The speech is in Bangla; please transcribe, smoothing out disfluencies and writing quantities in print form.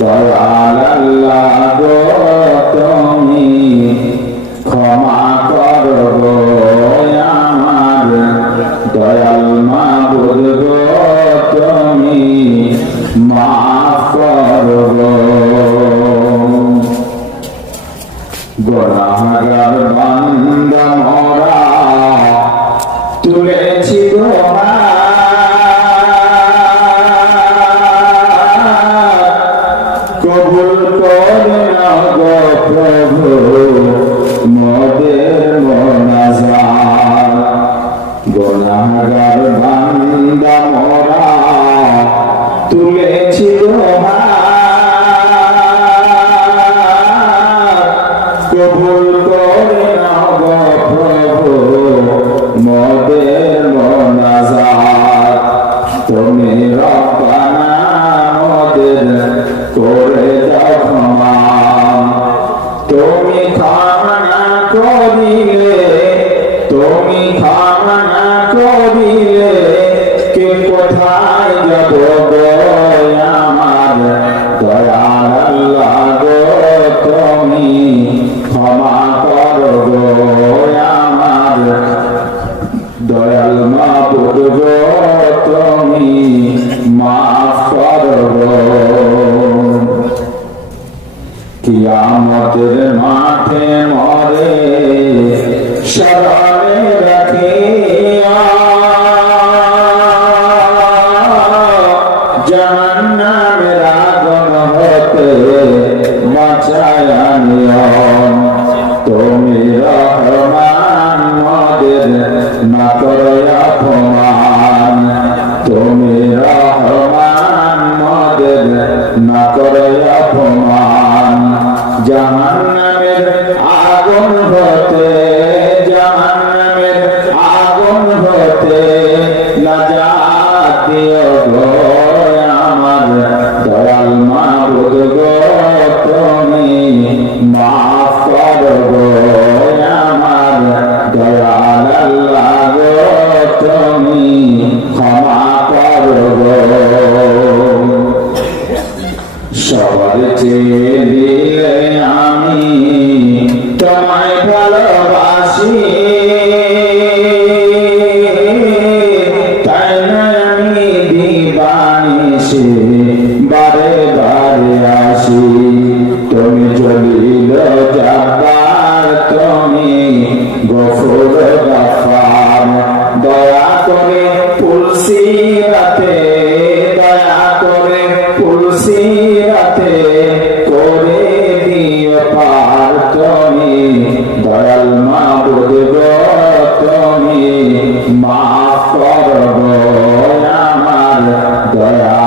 দয়াল আল্লাহ গো তুমি ক্ষমা করো গো আমার দয়াল মাবুদ গো তুমি মাফ করো গো। গুনাহগার বান্দা মোরা তুলেছি কবুল করে নাও গো প্রভু মোদের মোনাজাত। গুনাহগার বান্দা মোরা তুলেছি কবুল করে নাও গো প্রভু মোদের মোনাজাত। তুমি রব্বানা মোদের করে দাও ক্ষমা, তুমি ক্ষমা না করিলে, তুমি ক্ষমা না করিলে কে কোথায় যাব গো আমার দয়াল আল্লাহ গো তুমি ক্ষমা করো গো আমার দয়াল মাবুদ গো তুমি মাফ করো গো। কিয়ামতের মাঠে মরে স্মরণে রাখিয়া জাহান্নামের আগুন হতে বাঁচায়া নিও। তুমি রহমান মোদের না করো অপমান, তুমি রহমান মোদের না করো অপমান। জাহান্নামের আগুন হতে, জাহান্নামের আগুন হতে নাজাত দিও গো আমার দয়াল মাবুদ গো তুমি মাফ করো গো আমার দয়াল আল্লাহ গো তুমি ক্ষমা করো গো। সবার চেয়ে দিলে আমি তোমায় ভালোবাসি, তাই না আমি দিবানিশি বারে বারে আসি। তুমি জলিল জব্বার, তুমি গফুর গফার, দয়া করে পুলসিরাতে, দয়া করে পুলসিরাতে করে দিও পার। তুমি দয়াল মাবুদ গো তুমি মাফ করো গো আমার দয়া